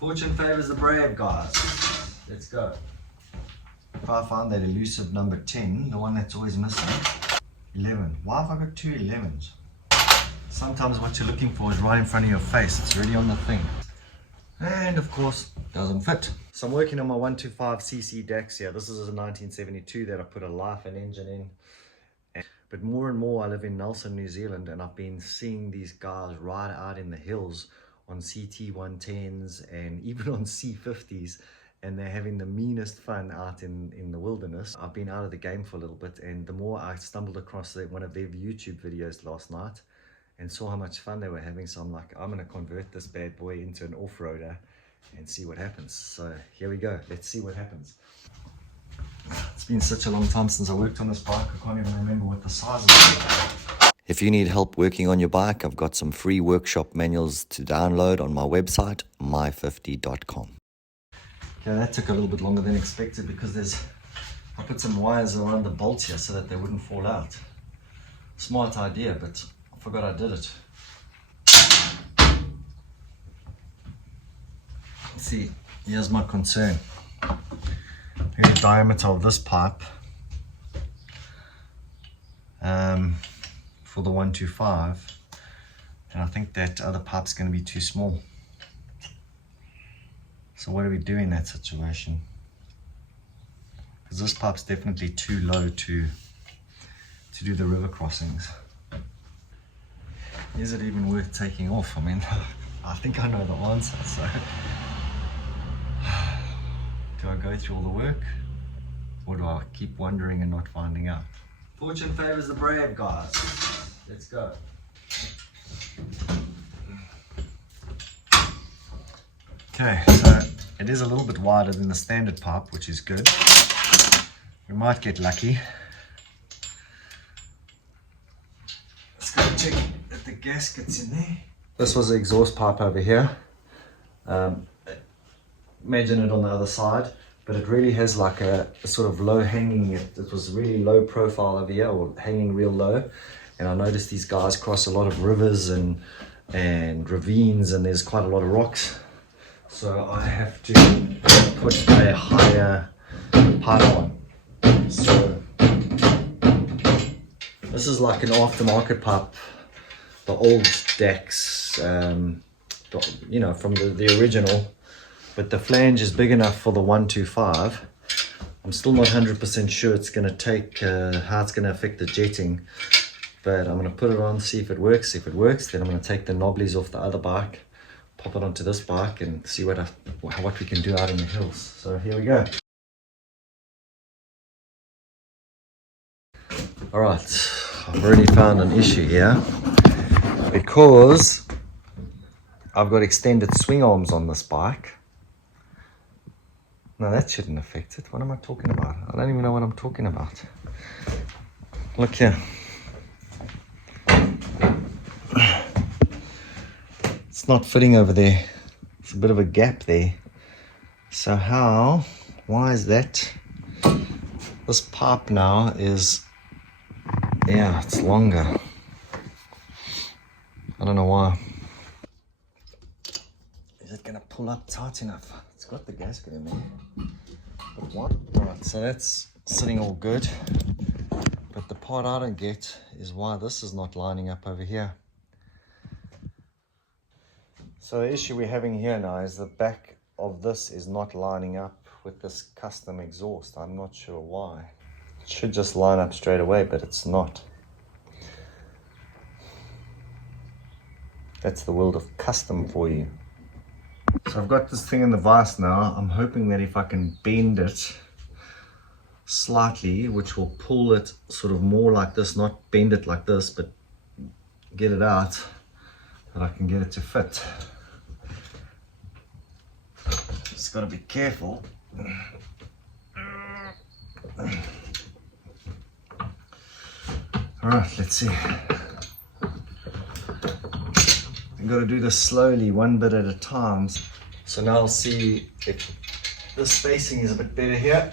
Fortune favors the brave, guys. Let's go. If I find that elusive number 10, the one that's always missing. 11. Why have I got two 11s? Sometimes what you're looking for is right in front of your face. It's really on the thing. And of course, doesn't fit. So I'm working on my 125cc DAX here. This is a 1972 that I put a Lifan engine in. But more and more I live in Nelson, New Zealand, and I've been seeing these guys ride out in the hills on CT 110s and even on C50s, and they're having the meanest fun out in the wilderness. I've been out of the game for a little bit, and the more I stumbled across one of their YouTube videos last night and saw how much fun they were having, so I'm like, I'm going to convert this bad boy into an off-roader and see what happens. So here we go, let's see what happens. It's been such a long time since I worked on this bike, I can't even remember what the size is. If you need help working on your bike, I've got some free workshop manuals to download on my website, my50.com. Okay, that took a little bit longer than expected because I put some wires around the bolts here so that they wouldn't fall out. Smart idea, but I forgot I did it. See, here's my concern. Here's the diameter of this pipe for the 125, and I think that other pipe's going to be too small. So what do we do in that situation? Because this pipe's definitely too low to do the river crossings. Is it even worth taking off? I mean, I think I know the answer, so do I go through all the work, or do I keep wondering and not finding out? Fortune favors the brave, guys. Let's go. Okay, so it is a little bit wider than the standard pipe, which is good. We might get lucky. Let's go check that the gasket's in there. This was the exhaust pipe over here. Imagine it on the other side, but it really has like a sort of low hanging, it was really low profile over here, or hanging real low. And I noticed these guys cross a lot of rivers and ravines, and there's quite a lot of rocks. So I have to put a higher pipe on. So this is like an aftermarket pipe, the old DAX, you know, from the original. But the flange is big enough for the 125. I'm still not 100% sure it's going to take, how it's going to affect the jetting. But I'm going to put it on, see if it works. If it works, then I'm going to take the knobblies off the other bike, pop it onto this bike, and see what we can do out in the hills. So here we go. Alright, I've already found an issue here, because I've got extended swing arms on this bike. No, that shouldn't affect it. What am I talking about? I don't even know what I'm talking about. Look here. It's not fitting over there. It's a bit of a gap there. So why is that? This pipe now is, yeah, it's longer. I don't know why. Is it gonna pull up tight enough? It's got the gasket in there. But what? Right, so that's sitting all good. But the part I don't get is why this is not lining up over here. So the issue we're having here now is the back of this is not lining up with this custom exhaust. I'm not sure why. It should just line up straight away, but it's not. That's the world of custom for you. So I've got this thing in the vise now. I'm hoping that if I can bend it slightly, which will pull it sort of more like this, not bend it like this, but get it out, that I can get it to fit. Just got to be careful. Alright, let's see. I've got to do this slowly, one bit at a time. So now I'll see if this spacing is a bit better here.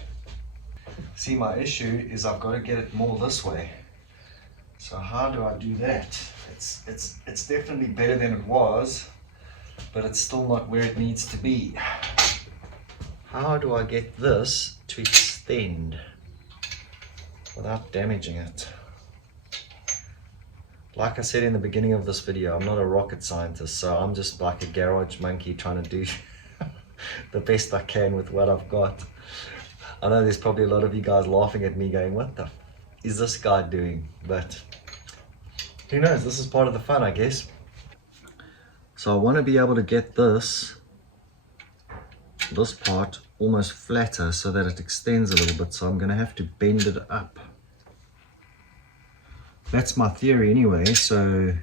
See, my issue is I've got to get it more this way. So how do I do that? It's definitely better than it was, but it's still not where it needs to be. How do I get this to extend without damaging it? Like I said in the beginning of this video, I'm not a rocket scientist, so I'm just like a garage monkey trying to do the best I can with what I've got. I know there's probably a lot of you guys laughing at me going, what the f is this guy doing? But who knows, this is part of the fun, I guess. So I want to be able to get this part almost flatter so that it extends a little bit, so I'm going to have to bend it up. That's my theory anyway, so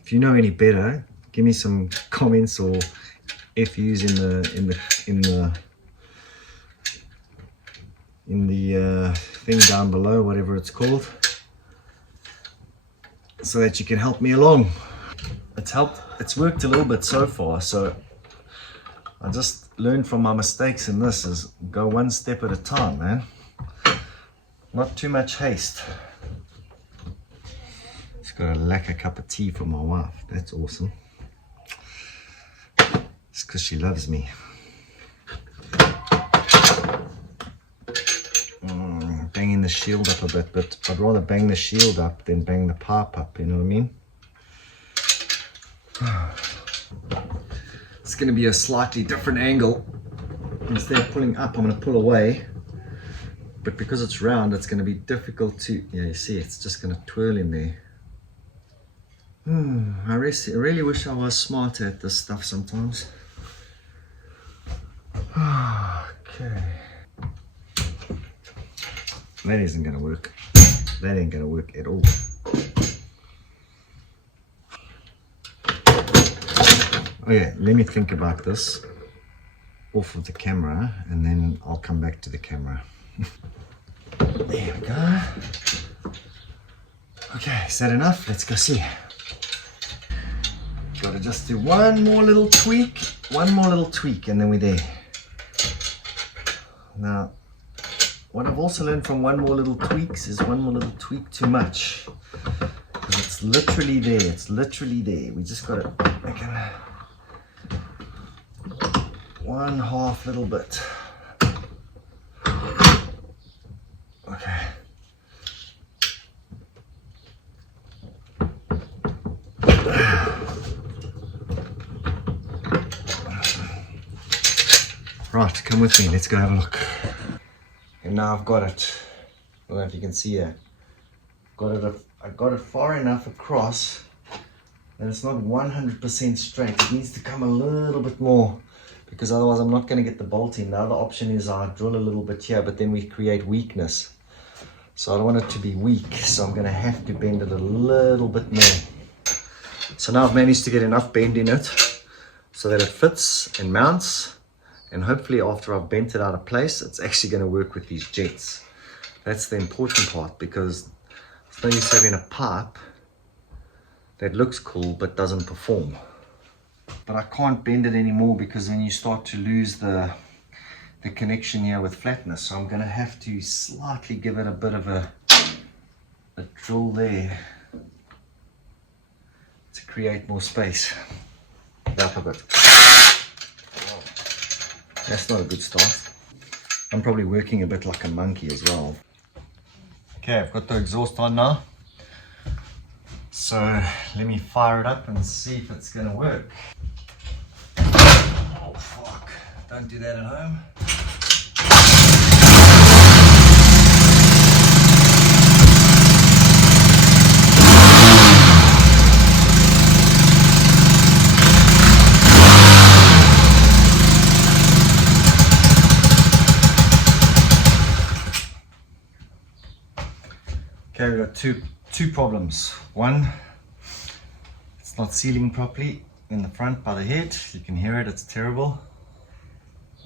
if you know any better, give me some comments or FUs in the thing down below, whatever it's called, so that you can help me along. It's worked a little bit so far, so I just learned from my mistakes in this is go one step at a time, man. Not too much haste. Just got a lacquer cup of tea for my wife. That's awesome. It's because she loves me. Banging the shield up a bit, but I'd rather bang the shield up than bang the pipe up, you know what I mean? It's going to be a slightly different angle. Instead of pulling up, I'm going to pull away. But because it's round, it's going to be difficult to... Yeah, you see, it's just going to twirl in there. I really wish I was smarter at this stuff sometimes. Okay. That isn't going to work. That ain't going to work at all. Okay, let me think about this off of the camera and then I'll come back to the camera. There we go. Okay, is that enough? Let's go see. Got to just do one more little tweak and then we're there. Now, what I've also learned from one more little tweaks is one more little tweak too much. Because it's literally there, it's literally there. We just got to make it one half little bit. Okay. Right, come with me, let's go have a look. And now I've got it. I don't know if you can see it. I got it far enough across that it's not 100% straight. It needs to come a little bit more because otherwise I'm not going to get the bolt in. The other option is I drill a little bit here, but then we create weakness. So I don't want it to be weak, so I'm going to have to bend it a little bit more. So now I've managed to get enough bend in it so that it fits and mounts. And hopefully after I've bent it out of place, it's actually going to work with these jets. That's the important part, because it's no use having a pipe that looks cool but doesn't perform. But I can't bend it anymore because then you start to lose the connection here with flatness. So I'm going to have to slightly give it a bit of a drill there to create more space. Up a bit. That's not a good start. I'm probably working a bit like a monkey as well. Okay, I've got the exhaust on now. So let me fire it up and see if it's going to work. Oh fuck, don't do that at home. Okay, we've got two problems. One, it's not sealing properly in the front by the head. You can hear it, it's terrible.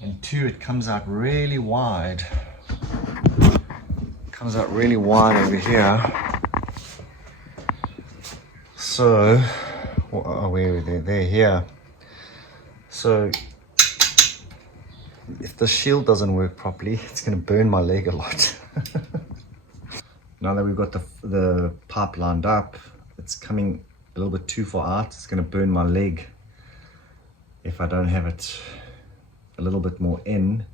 And two, it comes out really wide. It comes out really wide over here. So, where are they? They're here. So, if the shield doesn't work properly, it's going to burn my leg a lot. Now that we've got the pipe lined up, it's coming a little bit too far out. It's going to burn my leg. if I don't have it a little bit more in.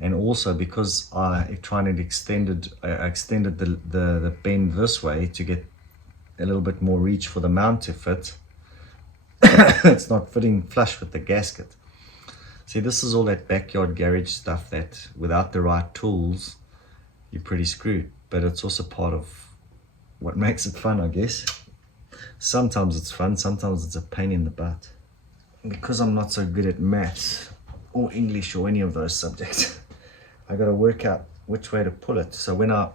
And also because I extended the bend this way to get a little bit more reach for the mount to fit, it's not fitting flush with the gasket. See, this is all that backyard garage stuff that without the right tools you're pretty screwed, but it's also part of what makes it fun, I guess. Sometimes it's fun, sometimes it's a pain in the butt. Because I'm not so good at maths or English or any of those subjects, I got to work out which way to pull it. So when I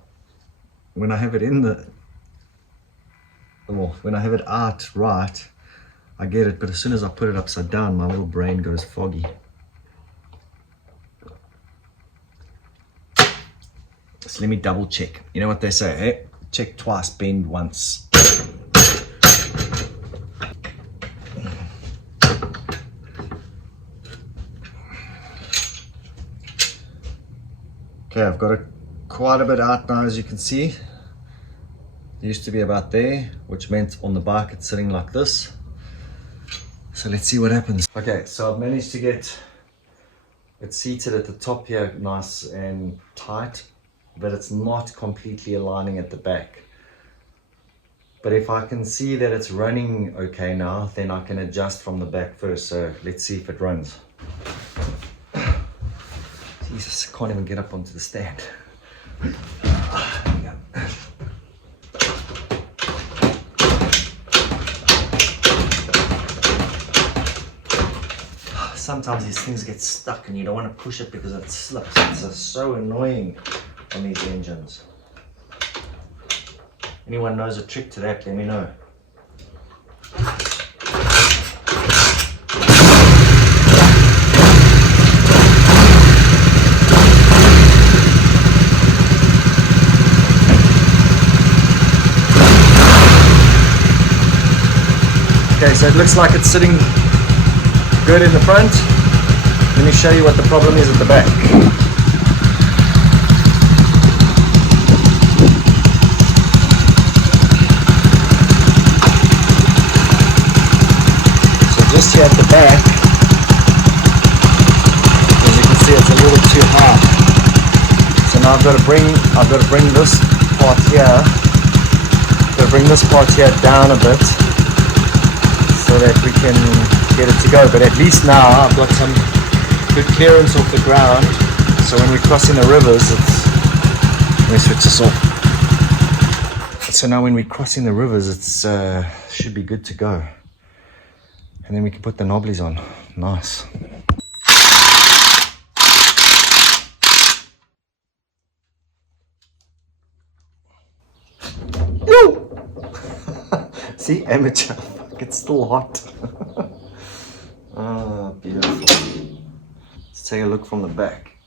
have it in the, well, when I have it out right, I get it, but as soon as I put it upside down, my little brain goes foggy. So let me double check. You know what they say, hey? Check twice, bend once. Okay, I've got it quite a bit out now, as you can see. It used to be about there, which meant on the bike it's sitting like this. So let's see what happens. Okay, so I've managed to get it seated at the top here nice and tight, but it's not completely aligning at the back. But if I can see that it's running okay now, then I can adjust from the back first. So let's see if it runs. Jesus, I can't even get up onto the stand. Sometimes these things get stuck and you don't want to push it because it slips. It's so annoying on these engines. Anyone knows a trick to that, let me know. Okay, so it looks like it's sitting good in the front. Let me show you what the problem is at the back. So just here at the back, as you can see, it's a little too high. So now I've got to bring this part here, down a bit, so that we can get it to go. But at least now I've got some good clearance off the ground, so when we're crossing the rivers, let me switch this off. So now when we're crossing the rivers, it's should be good to go, and then we can put the knobblies on. Nice. See, amateur. It's still hot. Ah, beautiful. Let's take a look from the back.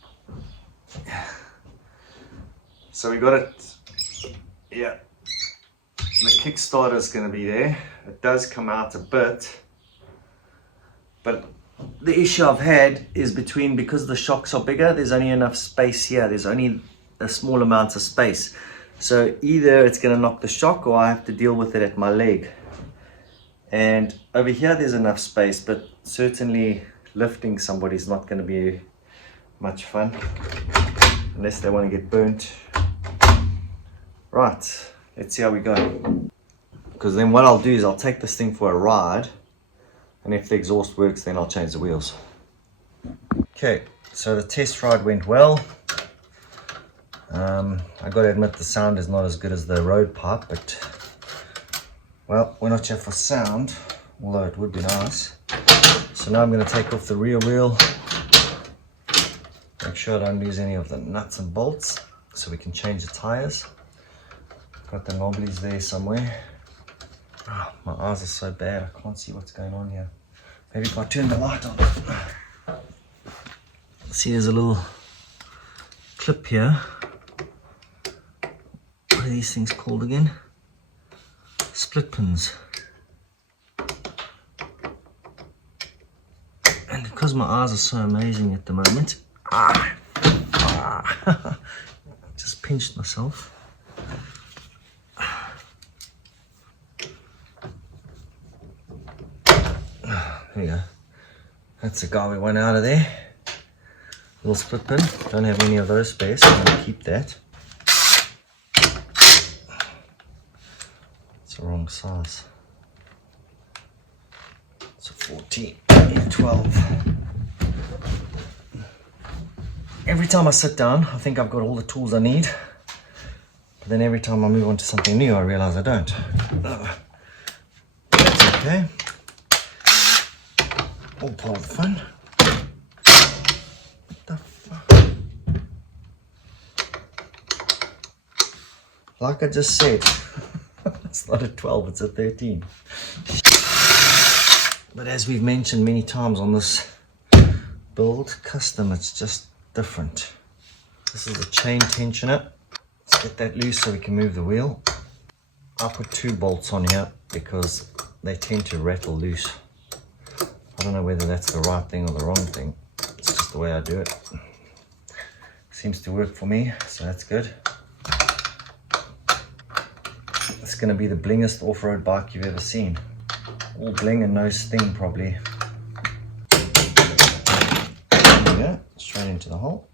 So we got it. Yeah, the Kickstarter is going to be there. It does come out a bit, but the issue I've had is because the shocks are bigger, there's only enough space here. There's only a small amount of space. So either it's going to knock the shock or I have to deal with it at my leg. And over here there's enough space, but certainly lifting somebody's not going to be much fun unless they want to get burnt. Right, let's see how we go. Because then what I'll do is I'll take this thing for a ride, and if the exhaust works, then I'll change the wheels. Okay, so the test ride went well. I got to admit the sound is not as good as the road pipe, but well, we're not here for sound, although it would be nice. So now I'm going to take off the rear wheel, make sure I don't lose any of the nuts and bolts, so we can change the tires. Got the knobblies there somewhere. Oh, my eyes are so bad, I can't see what's going on here. Maybe if I turn the light on. See, there's a little clip here. What are these things called again? Split pins. And because my eyes are so amazing at the moment, just pinched myself. There you go. That's the guy we want out of there. Little split pin. Don't have any of those spares, so I'm going to keep that. It's the wrong size. It's a 14. I need a 12. Every time I sit down, I think I've got all the tools I need. But then every time I move on to something new, I realize I don't. That's okay. All part of the fun. What the fuck? Like I just said, it's not a 12, it's a 13. But as we've mentioned many times on this build, custom, it's just different. This is a chain tensioner. Let's get that loose so we can move the wheel. I put 2 bolts on here because they tend to rattle loose. I don't know whether that's the right thing or the wrong thing. It's just the way I do it. Seems to work for me, so that's good. It's going to be the blingest off-road bike you've ever seen. All bling and no sting probably. There we go, straight into the hole.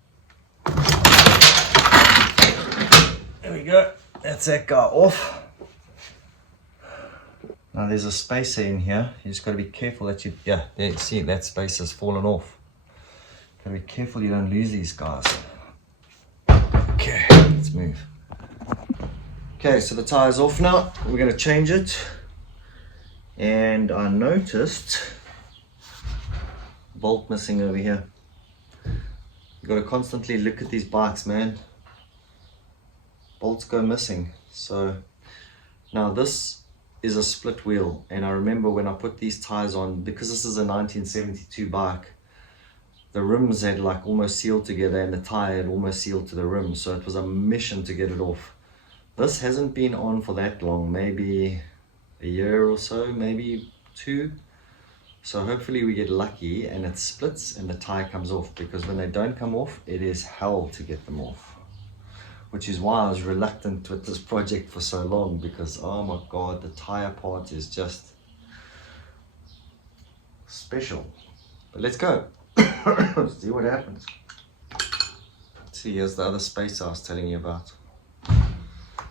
There we go, that's that guy off. Now there's a spacer in here. You just got to be careful that you, yeah, there you see that spacer's fallen off. Got to be careful you don't lose these guys. Okay, let's move. Okay, so the tire's off now. We're going to change it. And I noticed bolt missing over here. You got to constantly look at these bikes, man. Bolts go missing. So now this is a split wheel, and I remember when I put these tires on, because this is a 1972 bike, the rims had like almost sealed together and the tire had almost sealed to the rim, so it was a mission to get it off. This hasn't been on for that long, maybe a year or so, maybe 2. So hopefully we get lucky and it splits and the tire comes off, because when they don't come off, it is hell to get them off. Which is why I was reluctant with this project for so long, because oh my god, the tire part is just special. But let's go. See what happens. See, here's the other spacer I was telling you about.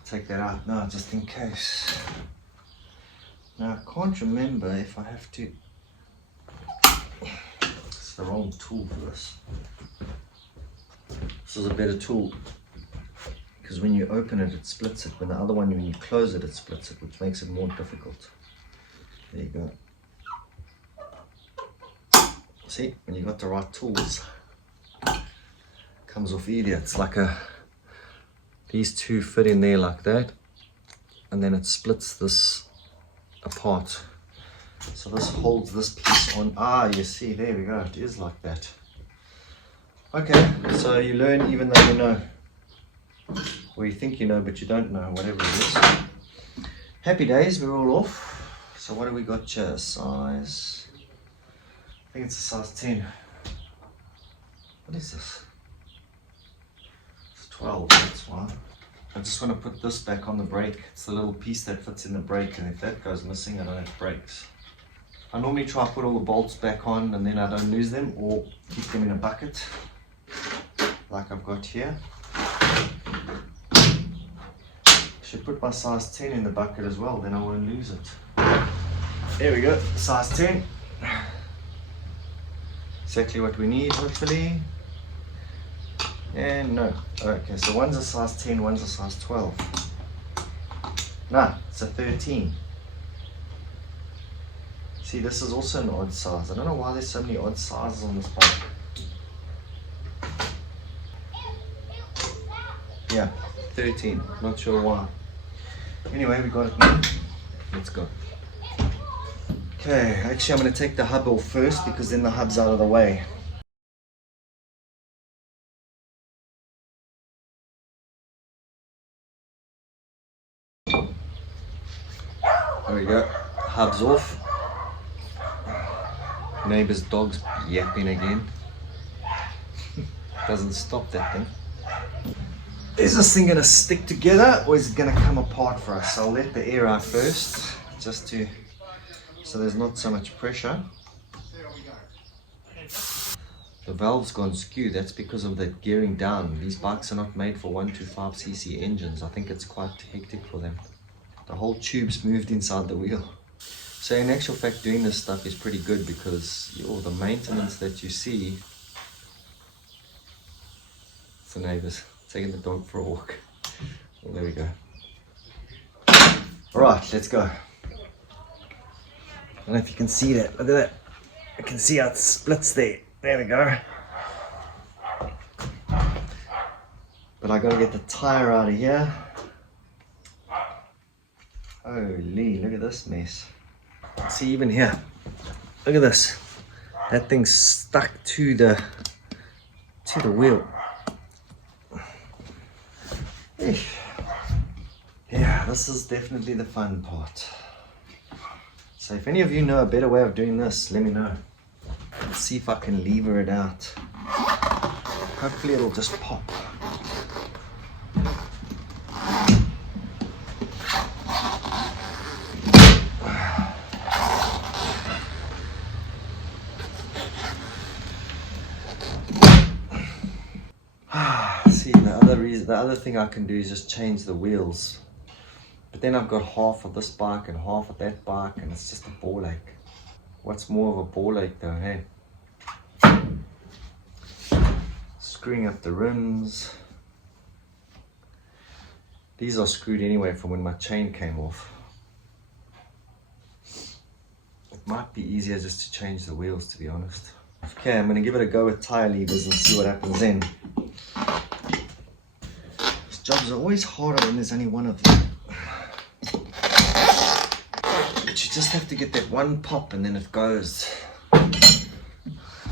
Take that out now just in case. Now I can't remember if I have to. It's the wrong tool for this. This is a better tool, because when you open it, it splits it. When the other one, when you close it, it splits it, which makes it more difficult. There you go. See, when you got the right tools, it comes off easier. It's like these two fit in there like that, and then it splits this apart. So this holds this piece on. Ah, you see, there we go. It is like that. Okay, so you learn even though you know. Or you think you know, but you don't know, whatever it is. Happy days, we're all off. So what have we got here? Size, I think it's a size 10. What is this? It's 12, that's why. I just want to put this back on the brake. It's the little piece that fits in the brake, and if that goes missing, I don't have brakes. I normally try to put all the bolts back on and then I don't lose them, or keep them in a bucket, like I've got here. Should put my size 10 in the bucket as well, then I won't lose it. There we go, size 10. Exactly what we need, hopefully. And no, okay, so one's a size 10, one's a size 12. Nah, it's a 13. See, this is also an odd size. I don't know why there's so many odd sizes on this bike. Yeah, 13, not sure why. Anyway, we got it now. Let's go. Okay, actually I'm going to take the hub off first, because then the hub's out of the way. There we go, hub's off. Neighbour's dog's yapping again. Doesn't stop, that thing. Is this thing going to stick together, or is it going to come apart for us? I'll let the air out first, just to, so there's not so much pressure. The valve's gone skew. That's because of that gearing down. These bikes are not made for 125cc engines. I think it's quite hectic for them. The whole tube's moved inside the wheel. So in actual fact, doing this stuff is pretty good because all the maintenance that you see. It's the neighbors taking the dog for a walk. Well, there we go. Alright, let's go. I don't know if you can see that. Look at that. I can see how it splits there. There we go. But I gotta get the tire out of here. Holy, look at this mess. See, even here. Look at this. That thing's stuck to the wheel. Yeah, this is definitely the fun part. So if any of you know a better way of doing this, let me know. Let's see if I can lever it out. Hopefully it'll just pop. See, the other thing I can do is just change the wheels. But then I've got half of this bike and half of that bike, and it's just a ball ache. What's more of a ball ache though, hey? Screwing up the rims. These are screwed anyway from when my chain came off. It might be easier just to change the wheels, to be honest. Okay, I'm going to give it a go with tire levers and see what happens then. These jobs are always harder when there's only one of them. But you just have to get that one pop and then it goes.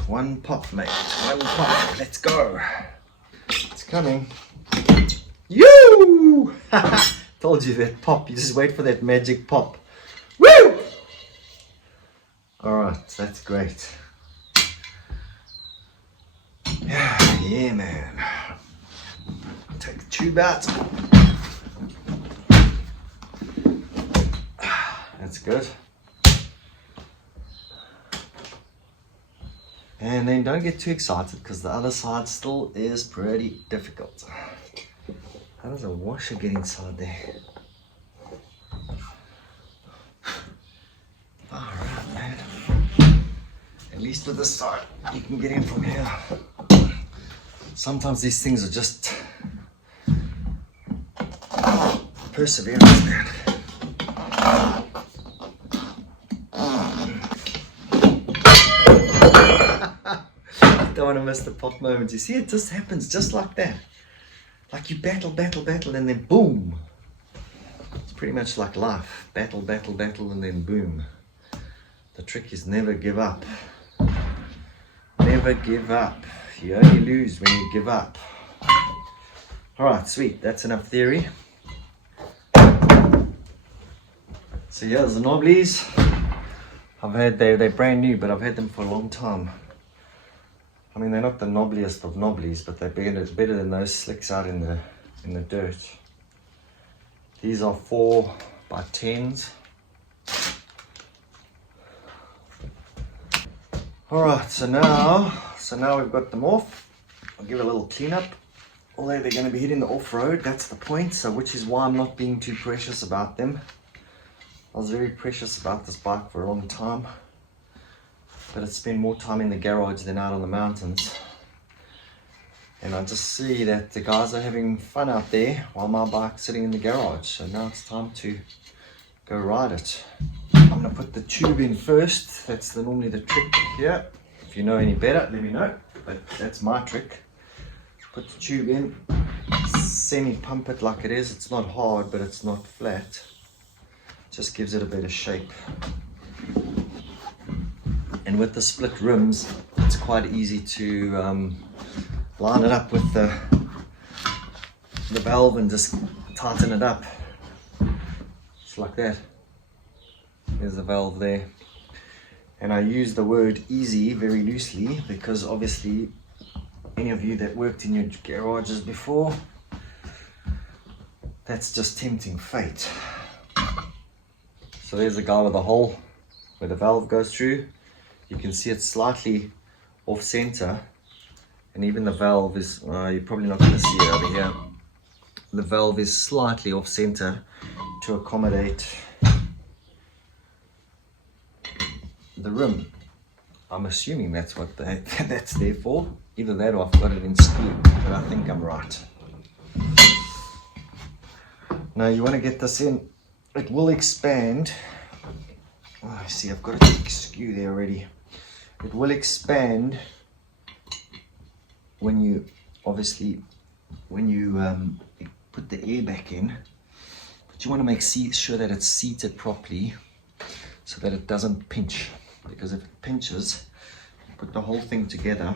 One pop, mate. One pop. Let's go. It's coming. You! Told you that pop. You just wait for that magic pop. Woo! Alright, that's great. Yeah, man. Take the tube out. That's good. And then don't get too excited because the other side still is pretty difficult. How does a washer get inside there? Alright, man. At least with this side, you can get in from here. Sometimes these things are just perseverance, man. Don't want to miss the pop moment. You see, it just happens just like that. Like you battle, and then boom. It's pretty much like life. Battle, and then boom. The trick is never give up. Never give up. You only lose when you give up. Alright, sweet. That's enough theory. So here's the knobblies. They're brand new, but I've had them for a long time. I mean, they're not the knobbliest of knobblies, but they're better than those slicks out in the dirt. These are 4x10s. Alright, so now we've got them off. I'll give it a little cleanup. Although they're going to be hitting the off-road, that's the point. So which is why I'm not being too precious about them. I was very precious about this bike for a long time. But it's spent more time in the garage than out on the mountains. And I just see that the guys are having fun out there while my bike's sitting in the garage. So now it's time to go ride it. I'm going to put the tube in first. That's normally the trick here. If you know any better, let me know. But that's my trick. Put the tube in, semi-pump it like it is. It's not hard, but it's not flat. Just gives it a bit of shape. And with the split rims, it's quite easy to line it up with the valve and just tighten it up. Just like that. There's the valve there. And I use the word easy very loosely because obviously any of you that worked in your garages before, that's just tempting fate. So there's the guy with the hole where the valve goes through. You can see it's slightly off center, And even the valve is, you're probably not going to see it over here. The valve is slightly off center to accommodate the rim. I'm assuming that's what that's there for. Either that or I've got it in screw, but I think I'm right. Now you want to get this in. It will expand. Oh, I see, I've got a skew there already. It will expand when you, obviously, when you put the air back in. But you want to make sure that it's seated properly so that it doesn't pinch. Because if it pinches, you put the whole thing together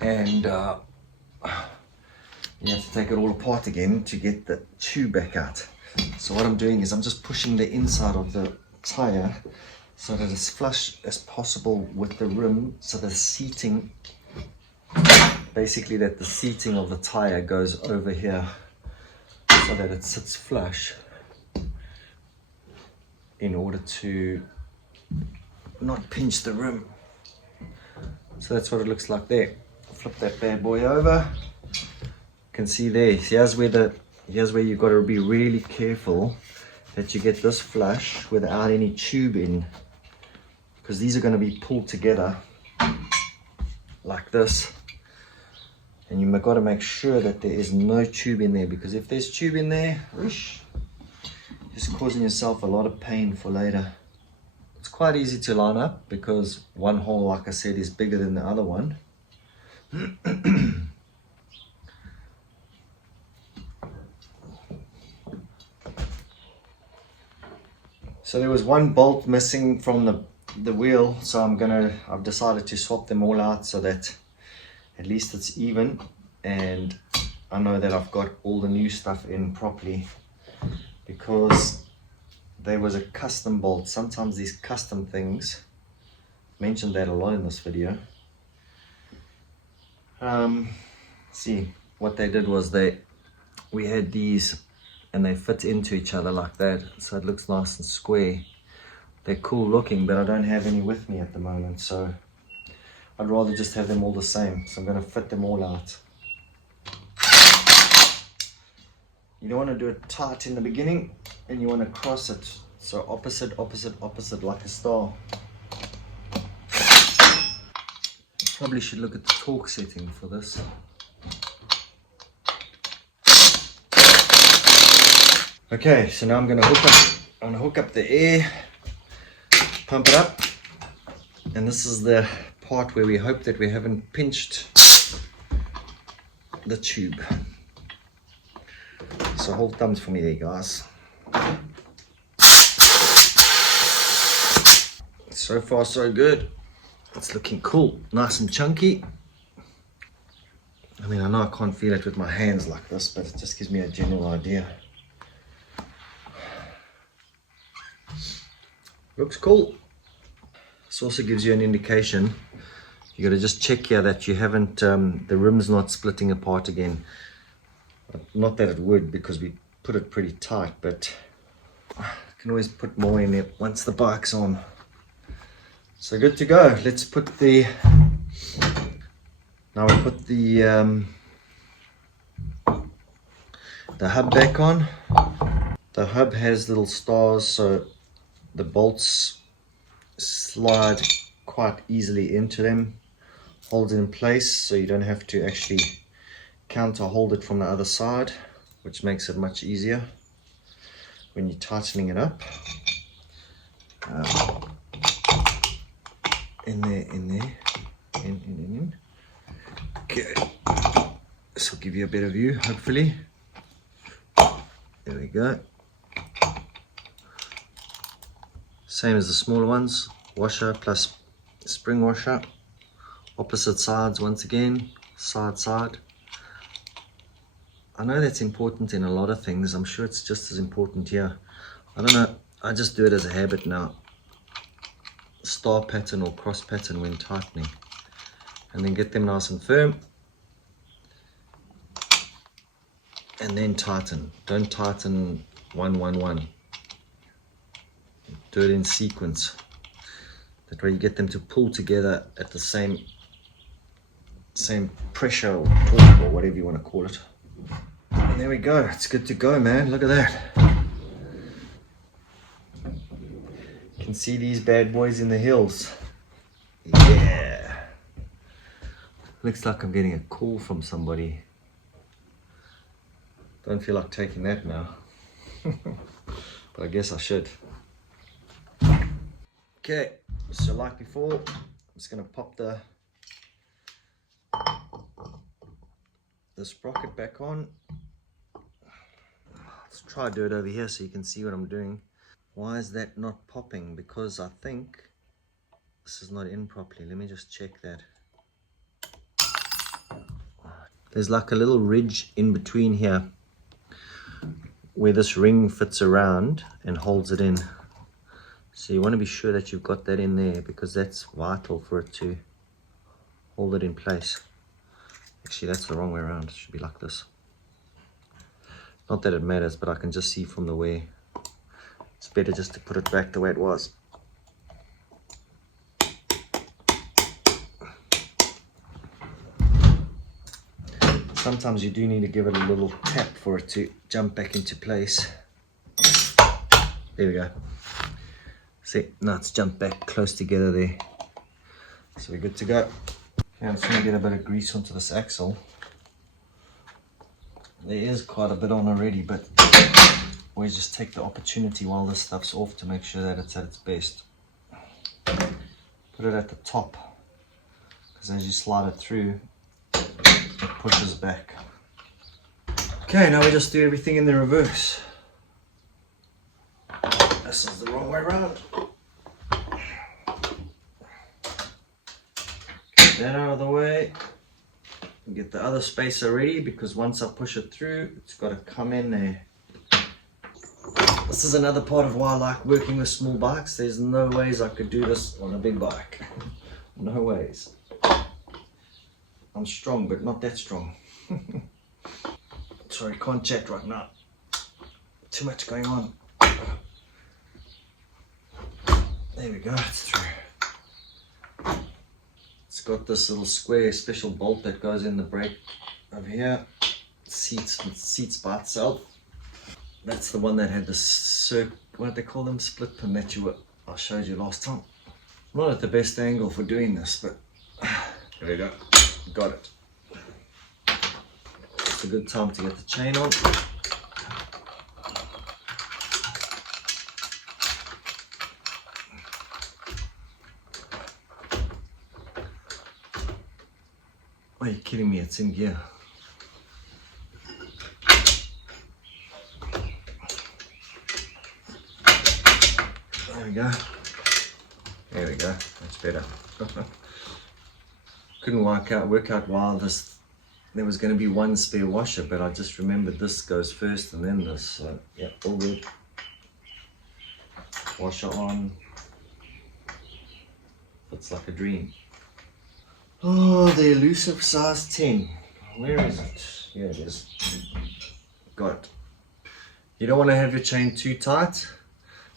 and you have to take it all apart again to get the tube back out. So what I'm doing is I'm just pushing the inside of the tire so that it's flush as possible with the rim, so the seating, basically that the seating of the tire goes over here so that it sits flush in order to not pinch the rim. So that's what it looks like there. Flip that bad boy over. You can see there, here's where you've got to be really careful that you get this flush without any tube in, because these are going to be pulled together like this, and you've got to make sure that there is no tube in there, because if there's tube in there, whoosh, just causing yourself a lot of pain for later. It's quite easy to line up because one hole, like I said, is bigger than the other one. So there was one bolt missing from the wheel, so I've decided to swap them all out so that at least it's even, and I know that I've got all the new stuff in properly, because there was a custom bolt. Sometimes these custom things, mentioned that a lot in this video. See, what they did was we had these and they fit into each other like that, so it looks nice and square. They're cool looking, but I don't have any with me at the moment, so I'd rather just have them all the same. So I'm going to fit them all out. You don't want to do it tight in the beginning, and you want to cross it, so opposite, opposite, opposite, like a star. Probably should look at the torque setting for this. Okay, so now I'm going to hook up the air, pump it up, and this is the part where we hope that we haven't pinched the tube. So hold thumbs for me there, guys. So far so good. It's looking cool, nice and chunky. I mean, I know I can't feel it with my hands like this, but it just gives me a general idea. Looks cool. This also gives you an indication. You got to just check here that you haven't, the rim's not splitting apart again. Not that it would, because we put it pretty tight, but I can always put more in there once the bike's on. So good to go. Let's put the, now we put the hub back on. The hub has little stars, so the bolts slide quite easily into them, holds it in place, so you don't have to actually counter hold it from the other side, which makes it much easier when you're tightening it up. In there, in. Okay, this will give you a better view, hopefully. There we go. Same as the smaller ones, washer plus spring washer, opposite sides once again, side. I know that's important in a lot of things. I'm sure it's just as important here. I don't know, I just do it as a habit now. Star pattern or cross pattern when tightening, and then get them nice and firm, and then tighten. Don't tighten 1 1 1. Do it in sequence. That way you get them to pull together at the same same pressure or torque or whatever you want to call it. And there we go, it's good to go, man. Look at that. You can see these bad boys in the hills. Yeah. Looks like I'm getting a call from somebody. Don't feel like taking that now. But I guess I should. Okay, so like before, I'm just going to pop the sprocket back on. Let's try to do it over here so you can see what I'm doing. Why is that not popping? Because I think this is not in properly. Let me just check that. There's like a little ridge in between here where this ring fits around and holds it in. So you want to be sure that you've got that in there, because that's vital for it to hold it in place. Actually, that's the wrong way around. It should be like this. Not that it matters, but I can just see from the way. It's better just to put it back the way it was. Sometimes you do need to give it a little tap for it to jump back into place. There we go. See, now it's jumped back close together there. So we're good to go. Okay, I'm just going to get a bit of grease onto this axle. There is quite a bit on already, but always just take the opportunity while this stuff's off to make sure that it's at its best. Put it at the top, because as you slide it through, it pushes back. Okay, now we just do everything in the reverse. This is the wrong way around. Get that out of the way. Get the other spacer ready, because once I push it through, it's got to come in there. This is another part of why I like working with small bikes. There's no ways I could do this on a big bike. No ways. I'm strong, but not that strong. Sorry, can't chat right now. Too much going on. There we go, it's through. It's got this little square special bolt that goes in the brake over here. Seats by itself. That's the one that had the what do they call them? Split pin that I showed you last time. Not at the best angle for doing this, but there we go. Got it. It's a good time to get the chain on. Are you kidding me? It's in gear. There we go. There we go. That's better. Couldn't work out why there was going to be one spare washer, but I just remembered this goes first and then this. So yeah, all good. Washer on. Looks like a dream. Oh, the elusive size 10. Where is it? Here it is. Got it. You don't want to have your chain too tight.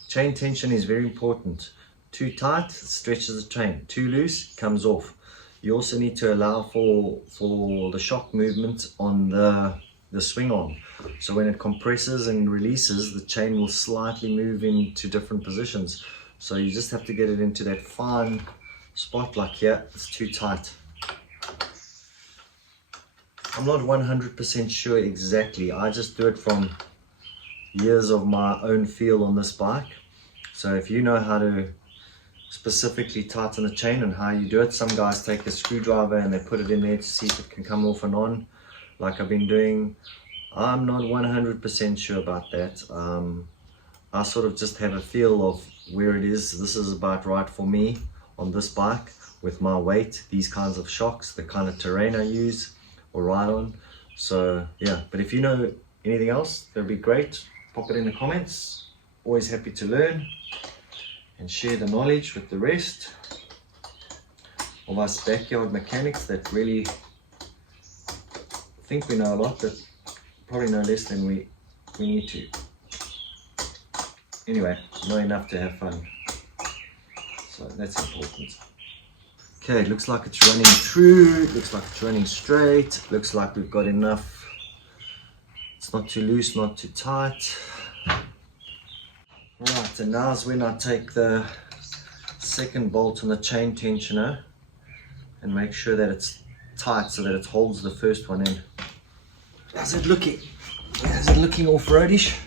Chain tension is very important. Too tight, it stretches the chain. Too loose, it comes off. You also need to allow for the shock movement on the swing arm. So when it compresses and releases, the chain will slightly move into different positions. So you just have to get it into that fine spot like here. It's too tight. I'm not 100% sure exactly. I just do it from years of my own feel on this bike. So if you know how to specifically tighten the chain and how you do it, some guys take a screwdriver and they put it in there to see if it can come off and on, like I've been doing. I'm not 100% sure about that. I sort of just have a feel of where it is. This is about right for me on this bike with my weight, these kinds of shocks, the kind of terrain I use or ride on. So yeah, but if you know anything else, that'd be great. Pop it in the comments. Always happy to learn and share the knowledge with the rest of us backyard mechanics that really think we know a lot, but probably know less than we need to. Anyway, know enough to have fun. So that's important. Okay, it looks like it's running true, it looks like it's running straight, looks like we've got enough. It's not too loose, not too tight. Right, and now's when I take the second bolt on the chain tensioner and make sure that it's tight so that it holds the first one in. How's it looking? Is it looking off-roadish?